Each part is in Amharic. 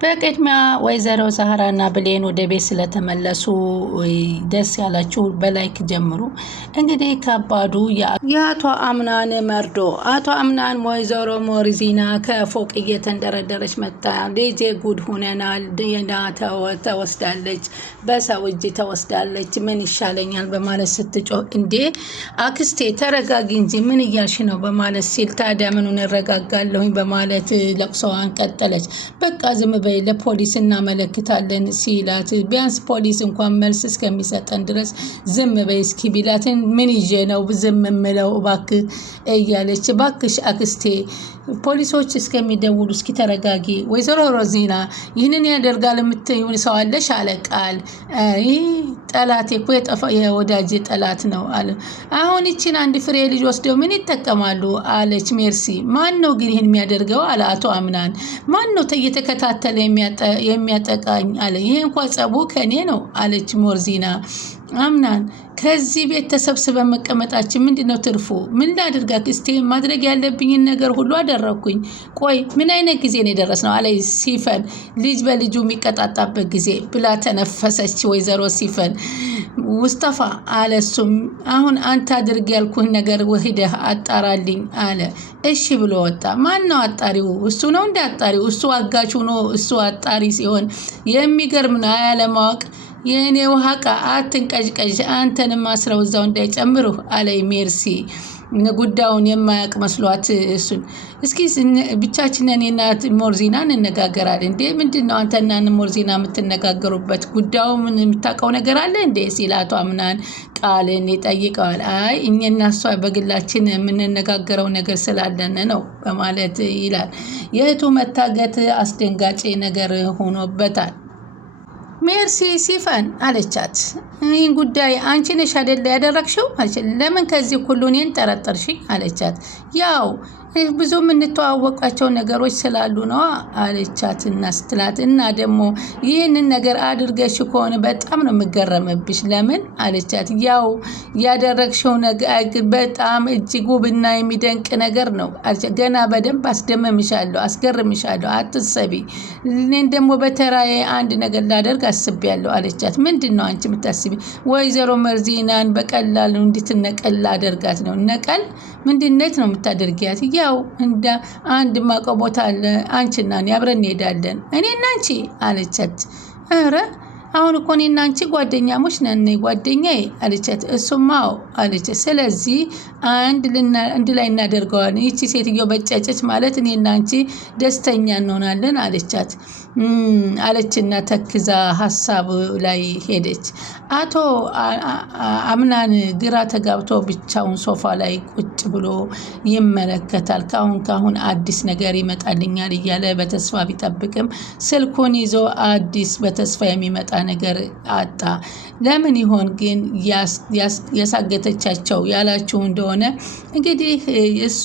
በቅድሚያ ወይዘሮ ዛህራና ብሌን ወደ ቤት ስለተመለሱ ደስ ያላችሁ በላይክ ጀምሩ። እንግዲህ ከባዱ የአቶ አምናን መርዶ አቶ አምናን ወይዘሮ ሞርዚና ከፎቅ እየተንደረደረች መጣ። ልጄ ጉድ ሁነናል፣ ዲና ተወስዳለች፣ በሰው እጅ ተወስዳለች፣ ምን ይሻለኛል በማለት ስትጮህ፣ እንዴ አክስቴ ተረጋጊ እንጂ ምን እያልሽ ነው በማለት ሲል፣ ታዲያ ምኑን እረጋጋለሁኝ በማለት ለቅሶዋን ቀጠለች። በቃ ዝም በይ ለፖሊስ እናመለክታለን ሲላት፣ ቢያንስ ፖሊስ እንኳን መልስ እስከሚሰጠን ድረስ ዝም በይ እስኪ ቢላትን፣ ምን ይዤ ነው ዝም ምለው እባክህ እያለች፣ እባክሽ አክስቴ ፖሊሶች እስከሚደውሉ እስኪ ተረጋጊ። ወይዘሮ ሮዚና ይህንን ያደርጋል የምትይው ሰው አለሽ አለ ቃል። ይህ ጠላቴ እኮ የወዳጅ ጠላት ነው አለ። አሁን ይችን አንድ ፍሬ ልጅ ወስደው ምን ይጠቀማሉ አለች ሜርሲ። ማን ነው ግን ይህን የሚያደርገው አለ አቶ አምናን። ማን ነው እየተከታተለ የሚያጠቃኝ አለ። ይህ እንኳ ጸቡ ከኔ ነው አለች ሞርዚና። አምናን ከዚህ ቤት ተሰብስበን መቀመጣችን ምንድነው ትርፉ? ምን ላድርግ አክስቴ? ማድረግ ያለብኝን ነገር ሁሉ አደረኩኝ። ቆይ ምን አይነት ጊዜ ነው የደረስነው አለ ሲፈን። ልጅ በልጁ የሚቀጣጣበት ጊዜ ብላ ተነፈሰች ወይዘሮ ሲፈን። ሙስጠፋ አለ እሱም። አሁን አንተ አድርግ ያልኩህን ነገር ሂደህ አጣራልኝ አለ። እሺ ብሎ ወጣ። ማን ነው አጣሪው? እሱ ነው እንደ አጣሪው? እሱ አጋቹ ነው እሱ አጣሪ ሲሆን የሚገርም ነው አያለማወቅ። የእኔ ውሃቃ አትንቀዥቀዥ፣ አንተንም አስረው እዛው እንዳይጨምሩህ አለ ሜርሲ ጉዳዩን የማያውቅ መስሏት። እሱን እስኪ ብቻችን እኔና ሞርዚና እንነጋገራለን። እንዴ ምንድን ነው አንተና ሞርዚና የምትነጋገሩበት? ጉዳዩ ምን የምታውቀው ነገር አለ እንዴ ሲል አቶ አምናን ቃልን ይጠይቀዋል። አይ እኛና እሷ በግላችን የምንነጋገረው ነገር ስላለን ነው በማለት ይላል። የእህቱ መታገት አስደንጋጭ ነገር ሆኖበታል። ሜርሲ ሲፈን አለቻት፣ ይህን ጉዳይ አንቺ ነሽ አይደለ ያደረግሽው? ለምን ከዚህ ሁሉ እኔን ጠረጠርሽ? አለቻት። ያው ብዙ የምንተዋወቃቸው ነገሮች ስላሉ ነው አለቻት። እና ስትላት፣ እና ደግሞ ይህንን ነገር አድርገሽ ከሆነ በጣም ነው የምገረምብሽ። ለምን አለቻት። ያው ያደረግሽው ነገር በጣም እጅግ ውብና የሚደንቅ ነገር ነው። ገና በደንብ አስገርምሻለሁ፣ አትሰቢ። እኔን ደግሞ በተራዬ አንድ ነገር ላደርግ አስቤያለሁ አለቻት። ምንድን ነው አንቺ የምታስቢ? ወይዘሮ መርዚናን በቀላሉ እንድትነቀል አደርጋት ነው። ነቀል ምንድነት ነው የምታደርጊያት? ያው እንደ አንድ ማውቀው ቦታ አለ፣ አንቺና እኔ አብረን እንሄዳለን። እኔና አንቺ አለቻት። ኧረ አሁን እኮ እኔና አንቺ ጓደኛሞች ነን፣ ጓደኛዬ አለቻት። እሱማው አለቻት። ስለዚህ አንድ ላይ እናደርገዋለን። ይቺ ሴትዮ በጨጨች ማለት እኔና አንቺ ደስተኛ እንሆናለን አለቻት። አለችና ተክዛ ሀሳብ ላይ ሄደች። አቶ አምናን ግራ ተጋብቶ ብቻውን ሶፋ ላይ ቁጭ ብሎ ይመለከታል። ካሁን አዲስ ነገር ይመጣልኛል እያለ በተስፋ ቢጠብቅም ስልኩን ይዞ አዲስ በተስፋ የሚመጣ ነገር አጣ። ለምን ይሆን ግን ያሳገተቻቸው ያላችሁ እንደሆነ እንግዲህ እሱ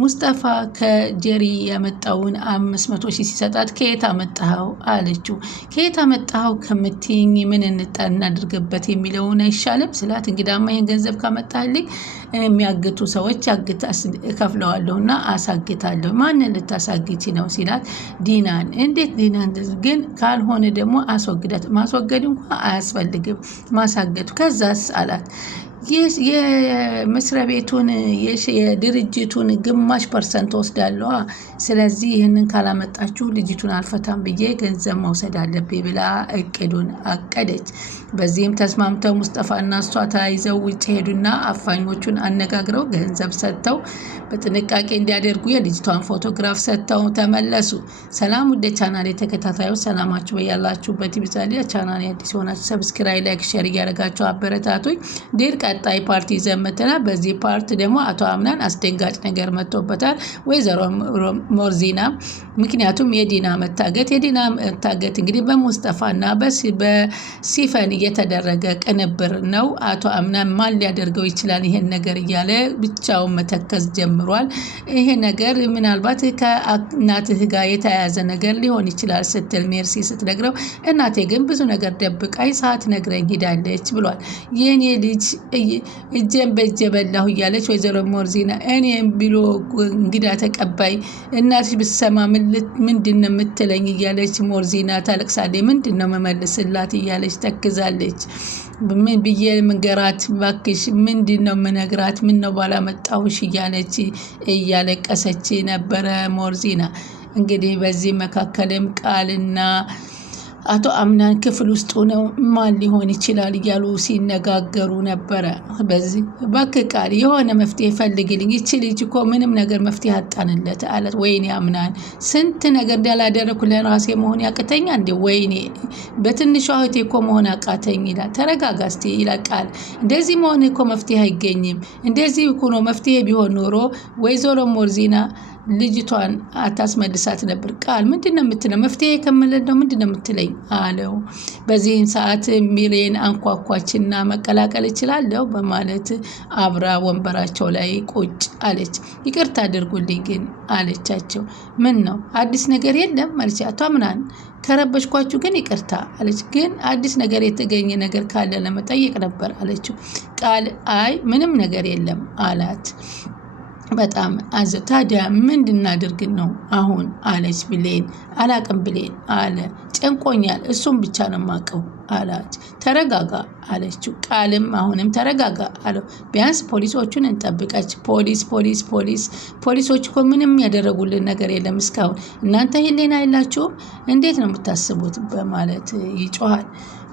ሙስጠፋ ከጀሪ ያመጣውን 500 ሺህ ሲሰጣት ከየት አመጣኸው አለችው። ከየት አመጣኸው ከምትይኝ ምን እናድርግበት የሚለውን አይሻልም ስላት፣ እንግዳማ ይሄን ገንዘብ ካመጣልኝ የሚያግቱ ሰዎች እከፍለዋለሁና አሳግታለሁ። ማንን ልታሳግቺ ነው ሲላት፣ ዲናን። እንዴት ዲናን? ግን ካልሆነ ደግሞ አስወግዳት። ማስወገድ እንኳ አያስፈልግም ማሳገቱ። ከዛስ አላት። የመስሪያ ቤቱን የድርጅቱን ግማሽ ፐርሰንት ወስዳለዋ። ስለዚህ ይህንን ካላመጣችሁ ልጅቱን አልፈታም ብዬ ገንዘብ መውሰድ አለብኝ ብላ እቅዱን አቀደች። በዚህም ተስማምተው ሙስጠፋና እሷ ተያይዘው ውጭ ሄዱና አፋኞቹን አነጋግረው ገንዘብ ሰጥተው በጥንቃቄ እንዲያደርጉ የልጅቷን ፎቶግራፍ ሰጥተው ተመለሱ። ሰላም ወደ ቻናል የተከታታዮች ሰላማችሁ በያላችሁበት ይብዛል። ቻናል አዲስ ሆናችሁ ሰብስክራይብ፣ ላይክ፣ ሼር እያደረጋችሁ አበረታቱኝ። ድር ቀጣይ ፓርቲ ዘመተና። በዚህ ፓርት ደግሞ አቶ አምናን አስደንጋጭ ነገር መጥቶበታል። ወይዘሮ ሞርዚና ምክንያቱም የዲና መታገት እንግዲህ በሙስጠፋና በሲፈን እየተደረገ ቅንብር ነው። አቶ አምናን ማን ሊያደርገው ይችላል ይሄን ነገር እያለ ብቻውን መተከዝ ጀምሯል። ይሄ ነገር ምናልባት ከእናትህ ጋር የተያያዘ ነገር ሊሆን ይችላል ስትል ሜርሲ ስትነግረው፣ እናቴ ግን ብዙ ነገር ደብቃይ ሳትነግረኝ ሂዳለች ብሏል። የኔ ልጅ እጄን በእጄ በላሁ እያለች ወይዘሮ ሞርዚና እኔም ብሎ እንግዳ ተቀባይ እናትሽ ብትሰማ ምንድን ነው የምትለኝ እያለች ሞርዚና ታለቅሳለች። ምንድን ነው መመልስላት እያለች ተክዛለች። ምን ብዬ ምንገራት ባክሽ? ምንድን ነው ምነግራት? ምን ነው ባላመጣሁሽ እያለች እያለቀሰች ነበረ ሞርዚና። እንግዲህ በዚህ መካከልም ቃልና አቶ አምናን ክፍል ውስጥ ሆነው ማን ሊሆን ይችላል እያሉ ሲነጋገሩ ነበረ። በዚህ እባክህ ቃል የሆነ መፍትሄ ፈልግልኝ፣ ይቺ ልጅ እኮ ምንም ነገር መፍትሄ አጣንለት አለት። ወይኔ አምናን ስንት ነገር እንዳላደረኩ ለራሴ መሆን ያቅተኛ እንዴ? ወይኔ በትንሿ እህቴ እኮ መሆን አቃተኝ ይላል። ተረጋጋ እስቲ ይላል ቃል። እንደዚህ መሆን እኮ መፍትሄ አይገኝም። እንደዚህ እኮ ነው መፍትሄ ቢሆን ኖሮ ወይዘሮ ሞርዚና ልጅቷን አታስመልሳት ነበር። ቃል ምንድን ነው የምትለው? መፍትሄ ከምልህ ነው ምንድን ነው የምትለኝ አለው። በዚህን ሰዓት ሚሊየን አንኳኳችና መቀላቀል እችላለሁ በማለት አብራ ወንበራቸው ላይ ቁጭ አለች። ይቅርታ አድርጉልኝ ግን አለቻቸው። ምን ነው አዲስ ነገር የለም አለች። አቶ አምናን ከረበሽኳችሁ ግን ይቅርታ አለች። ግን አዲስ ነገር የተገኘ ነገር ካለ ለመጠየቅ ነበር አለችው። ቃል አይ ምንም ነገር የለም አላት። በጣም አዘ ታዲያ ምን እንድናደርግ ነው አሁን አለች ብሌን። አላቅም ብሌን አለ። ጨንቆኛል፣ እሱም ብቻ ነው የማውቀው አላች። ተረጋጋ አለችው። ቃልም አሁንም ተረጋጋ አለው። ቢያንስ ፖሊሶቹን እንጠብቃች። ፖሊሶች እኮ ምንም ያደረጉልን ነገር የለም እስካሁን። እናንተ ህሊና የላችሁም? እንዴት ነው የምታስቡት? በማለት ይጮሃል።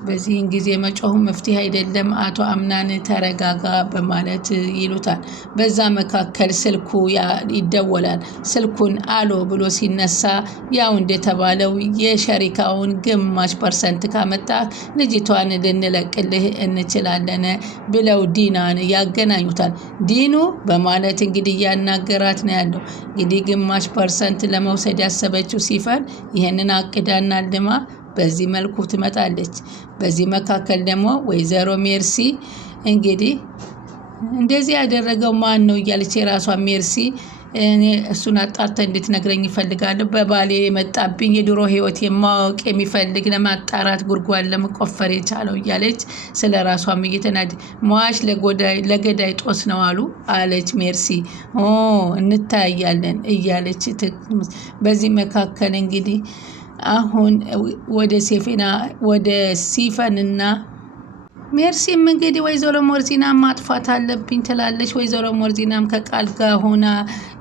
በዚህን ጊዜ መጮሁ መፍትሄ አይደለም፣ አቶ አምናን ተረጋጋ በማለት ይሉታል። በዛ መካከል ስልኩ ይደወላል። ስልኩን አሎ ብሎ ሲነሳ ያው እንደተባለው የሸሪካውን ግማሽ ፐርሰንት ካመጣ ልጅቷን ልንለቅልህ እንችላለን ብለው ዲናን ያገናኙታል። ዲኑ በማለት እንግዲህ እያናገራት ነው ያለው። እንግዲህ ግማሽ ፐርሰንት ለመውሰድ ያሰበችው ሲፈን ይህንን አቅዳና ልማ በዚህ መልኩ ትመጣለች። በዚህ መካከል ደግሞ ወይዘሮ ሜርሲ እንግዲህ እንደዚህ ያደረገው ማን ነው እያለች የራሷ ሜርሲ እኔ እሱን አጣርተ እንድትነግረኝ ይፈልጋለሁ። በባሌ የመጣብኝ የድሮ ህይወት የማወቅ የሚፈልግ ለማጣራት ጉድጓድ ለመቆፈር የቻለው እያለች ስለ ራሷም እየተናደ ሟች ለገዳይ ጦስ ነው አሉ አለች ሜርሲ። እንታያለን እያለች በዚህ መካከል እንግዲህ አሁን ወደ ሲፈንና ሜርሲም እንግዲህ ወይዘሮ ሞርዚና ማጥፋት አለብኝ ትላለች። ወይዘሮ ሞርዚናም ከቃል ጋር ሆና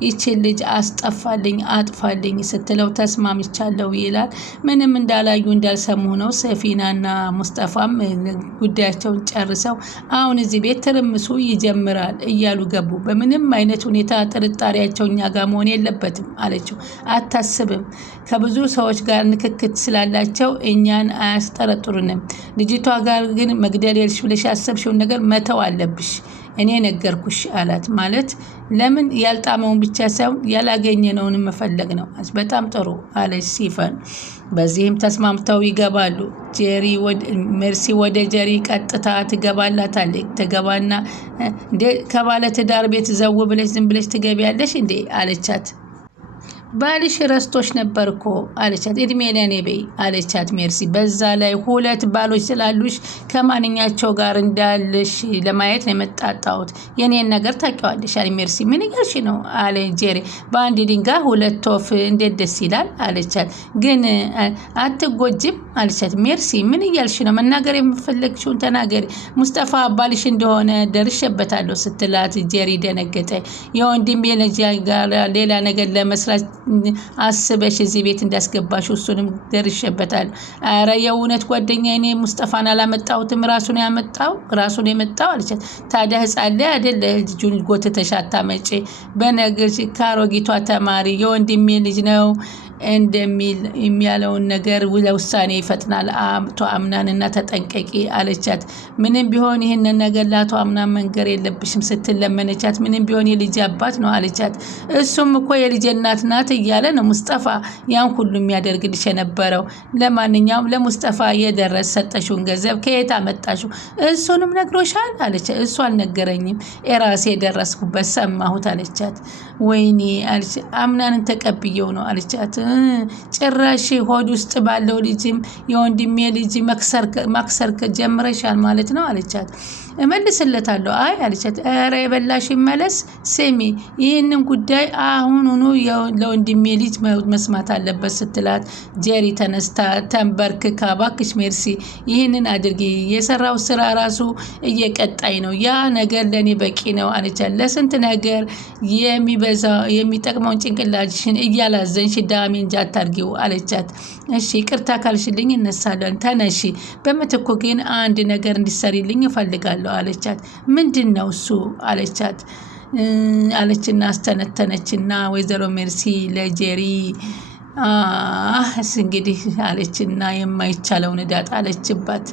ይችን ልጅ አስጠፋልኝ አጥፋልኝ ስትለው ተስማምቻለሁ ይላል። ምንም እንዳላዩ እንዳልሰሙ ነው። ሰፊናና ሙስጠፋም ጉዳያቸውን ጨርሰው አሁን እዚህ ቤት ትርምሱ ይጀምራል እያሉ ገቡ። በምንም አይነት ሁኔታ ጥርጣሬያቸው እኛ ጋር መሆን የለበትም አለችው። አታስብም፣ ከብዙ ሰዎች ጋር ንክክት ስላላቸው እኛን አያስጠረጥሩንም። ልጅቷ ጋር ግን መግደል ብለሽ ያሰብሽውን ነገር መተው አለብሽ፣ እኔ ነገርኩሽ አላት። ማለት ለምን ያልጣመውን ብቻ ሳይሆን ያላገኘነውን መፈለግ ነው። በጣም ጥሩ አለች ሲፈን። በዚህም ተስማምተው ይገባሉ። ሜርሲ ወደ ጀሪ ቀጥታ ትገባላታለች። ትገባና እንዴ ከባለ ትዳር ቤት ዘው ብለሽ ዝም ብለሽ ትገቢያለሽ እንዴ አለቻት። ባልሽ ረስቶሽ ነበር እኮ አለቻት። እድሜ ለኔ በይ አለቻት ሜርሲ። በዛ ላይ ሁለት ባሎች ስላሉሽ ከማንኛቸው ጋር እንዳለሽ ለማየት ነው የመጣጣሁት። የኔን ነገር ታውቂዋለሽ አለ ሜርሲ። ምን እያልሽ ነው አለ ጄሪ። በአንድ ድንጋይ ሁለት ወፍ እንዴት ደስ ይላል አለቻት። ግን አትጎጅም አለቻት ሜርሲ። ምን እያልሽ ነው? መናገር የምፈለግሽውን ተናገሪ። ሙስጠፋ ባልሽ እንደሆነ ደርሼበታለሁ ስትላት ጄሪ ደነገጠ። የወንድሜ ልጅ ጋር ሌላ ነገር ለመስራት አስበሽ እዚህ ቤት እንዳስገባሽ እሱንም ደርሼበታል። አረ የእውነት ጓደኛ እኔ ሙስጠፋን አላመጣሁትም ራሱን የመጣው አለቻት። ታዲያ ህፃን ላይ አይደለ ልጁን ጎትተሽ አታመጪ? በነገር ካሮጊቷ ተማሪ የወንድሜ ልጅ ነው እንደሚል የሚያለውን ነገር ለውሳኔ ይፈጥናል። አቶ አምናንና ተጠንቀቂ አለቻት። ምንም ቢሆን ይህንን ነገር ለአቶ አምናን መንገር የለብሽም ስትለመነቻት፣ ምንም ቢሆን የልጅ አባት ነው አለቻት። እሱም እኮ የልጅ እናት ናት እያለ ነው ሙስጠፋ ያን ሁሉ የሚያደርግልሽ የነበረው። ለማንኛውም ለሙስጠፋ የደረስ ሰጠሽውን ገንዘብ ከየት አመጣሽው? እሱንም ነግሮሻል አለቻት። እሱ አልነገረኝም፣ የራሴ የደረስኩበት ሰማሁት አለቻት። ወይኔ አለች። አምናንን ተቀብየው ነው አለቻት። ጭራሽ ሆድ ውስጥ ባለው ልጅም የወንድሜ ልጅ መክሰር ጀምረሻል ማለት ነው አለቻት። እመልስለታለሁ። አይ አለቻት። ኧረ የበላሽ ይመለስ። ስሚ ይህንን ጉዳይ አሁኑኑ ለወንድሜ ልጅ መስማት አለበት ስትላት ጄሪ ተነስታ ተንበርክካ እባክሽ ሜርሲ ይህንን አድርጊ፣ የሰራው ስራ ራሱ እየቀጣይ ነው፣ ያ ነገር ለእኔ በቂ ነው አለቻት። ለስንት ነገር የሚጠቅመውን ጭንቅላትሽን እያላዘንሽ ዳሜ እንጂ አታርጊው አለቻት። እሺ ይቅርታ ካልሽልኝ እነሳለን፣ ተነሺ፣ በምትኩ ግን አንድ ነገር እንዲሰሪልኝ እፈልጋለሁ አለቻት። ምንድን ነው እሱ አለቻት አለችና አስተነተነችና ወይዘሮ ሜርሲ ለጄሪ እንግዲህ አለችና የማይቻለውን ዕዳ ጣለችባት።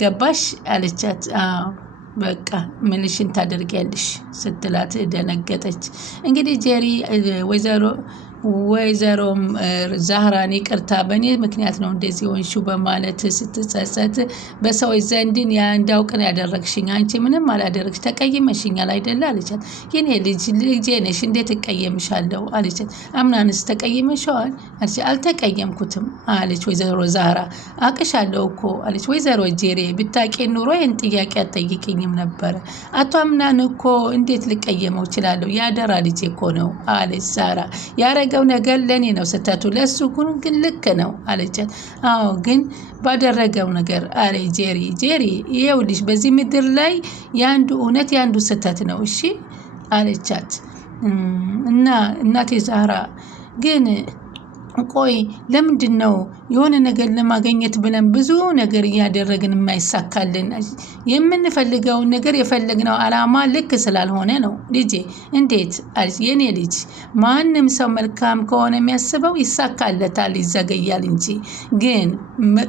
ገባሽ አለቻት። በቃ ምንሽን ታደርጊያለሽ ስትላት ደነገጠች። እንግዲህ ጄሪ ወይዘሮም ዛህራን ይቅርታ በእኔ ምክንያት ነው እንደዚህ ሆንሹ በማለት ስትጸጸት በሰዎች ዘንድን እንዳውቅን ያደረግሽኝ አንቺ ምንም አላደረግሽ ተቀይመሽኛል አይደለ አለቻት። የኔ ልጄ ነሽ እንዴት እቀየምሻለሁ አለቻት። አምናንስ ተቀይመሻዋል አለች። አልተቀየምኩትም አለች ወይዘሮ ዛህራ። አቅሻለሁ እኮ አለች ወይዘሮ ጄሪ። ብታቂ ኑሮ ይህን ጥያቄ አትጠይቅኝም ነበረ። አቶ አምናን እኮ እንዴት ልቀየመው እችላለሁ? ያደራ ልጄ እኮ ነው አለች ዛህራ። ያረገው ነገር ለኔ ነው ስተቱ፣ ለሱ ግን ልክ ነው አለቻት። አዎ ግን ባደረገው ነገር አለ ጄሪ ይኸውልሽ በዚህ ምድር ላይ ያንዱ እውነት ያንዱ ስተት ነው እሺ አለቻት። እና እናቴ ዛህራ ግን ቆይ ለምንድን ነው የሆነ ነገር ለማግኘት ብለን ብዙ ነገር እያደረግን የማይሳካልን? የምንፈልገውን ነገር የፈለግነው አላማ ልክ ስላልሆነ ነው ልጄ። እንዴት አለች። የኔ ልጅ ማንም ሰው መልካም ከሆነ የሚያስበው ይሳካለታል፣ ይዘገያል እንጂ ግን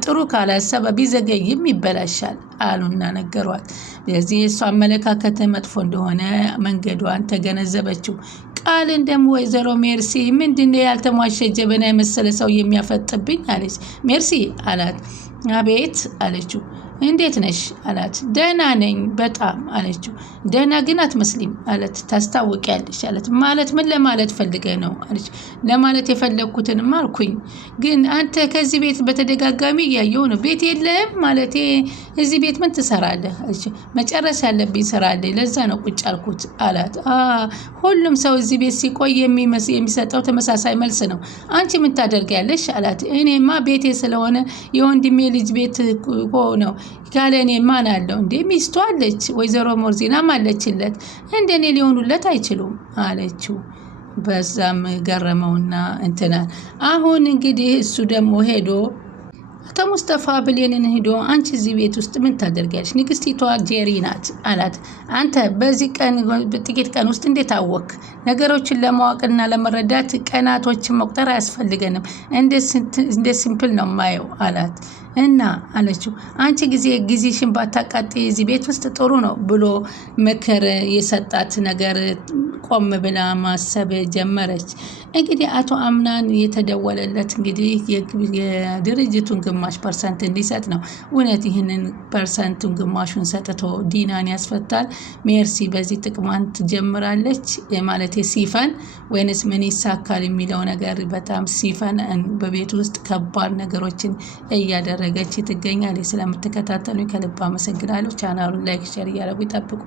ጥሩ ካላሰበ ቢዘገይም ይበላሻል አሉና ነገሯት። ስለዚህ የእሷ አመለካከት መጥፎ እንደሆነ መንገዷን ተገነዘበችው። ቃልን ደግሞ ወይዘሮ ሜርሲ ምንድነው ያልተሟሸ ጀበና የመሰለ ሰው የሚያፈጥብኝ አለች። ሜርሲ አላት። አቤት አለችው። እንዴት ነሽ አላት። ደህና ነኝ በጣም አለችው። ደህና ግን አትመስሊም አለት። ታስታውቂያለሽ አለት። ማለት ምን ለማለት ፈልገህ ነው አለች። ለማለት የፈለግኩትንም አልኩኝ፣ ግን አንተ ከዚህ ቤት በተደጋጋሚ እያየሁ ነው። ቤት የለህም ማለቴ እዚህ ቤት ምን ትሰራለህ አለች። መጨረስ ያለብኝ ስራ አለኝ፣ ለዛ ነው ቁጭ አልኩት አላት። ሁሉም ሰው እዚህ ቤት ሲቆይ የሚሰጠው ተመሳሳይ መልስ ነው። አንቺ ምን ታደርጊያለሽ አላት። እኔማ ቤቴ ስለሆነ የወንድሜ ልጅ ቤት ነው ካለ እኔ ማን አለው እንዴ? ሚስቱ አለች፣ ወይዘሮ ሞርዚናም አለችለት፣ እንደኔ ሊሆኑለት አይችሉም አለችው። በዛም ገረመውና እንትና አሁን እንግዲህ እሱ ደግሞ ሄዶ አቶ ሙስጠፋ ብሌንን ሄዶ አንቺ እዚህ ቤት ውስጥ ምን ታደርጊያለሽ? ንግስቲቷ ጄሪ ናት አላት። አንተ በዚህ ቀን ጥቂት ቀን ውስጥ እንዴት አወክ? ነገሮችን ለማወቅና ለመረዳት ቀናቶችን መቁጠር አያስፈልገንም፣ እንደ ሲምፕል ነው ማየው አላት። እና አለችው አንቺ ጊዜሽን ባታቃጥ እዚህ ቤት ውስጥ ጥሩ ነው ብሎ ምክር የሰጣት ነገር ቆም ብላ ማሰብ ጀመረች። እንግዲህ አቶ አምናን የተደወለለት እንግዲህ የድርጅቱን ግማሽ ፐርሰንት እንዲሰጥ ነው። እውነት ይህንን ፐርሰንቱን ግማሹን ሰጥቶ ዲናን ያስፈታል? ሜርሲ በዚህ ጥቅሟን ትጀምራለች ማለት ሲፈን ወይንስ ምን ይሳካል የሚለው ነገር በጣም ሲፈን በቤት ውስጥ ከባድ ነገሮችን እያደረገች ትገኛለች። ስለምትከታተሉኝ ከልብ አመሰግናለሁ። ቻናሉን ላይክ፣ ሼር እያደረጉ ይጠብቁ።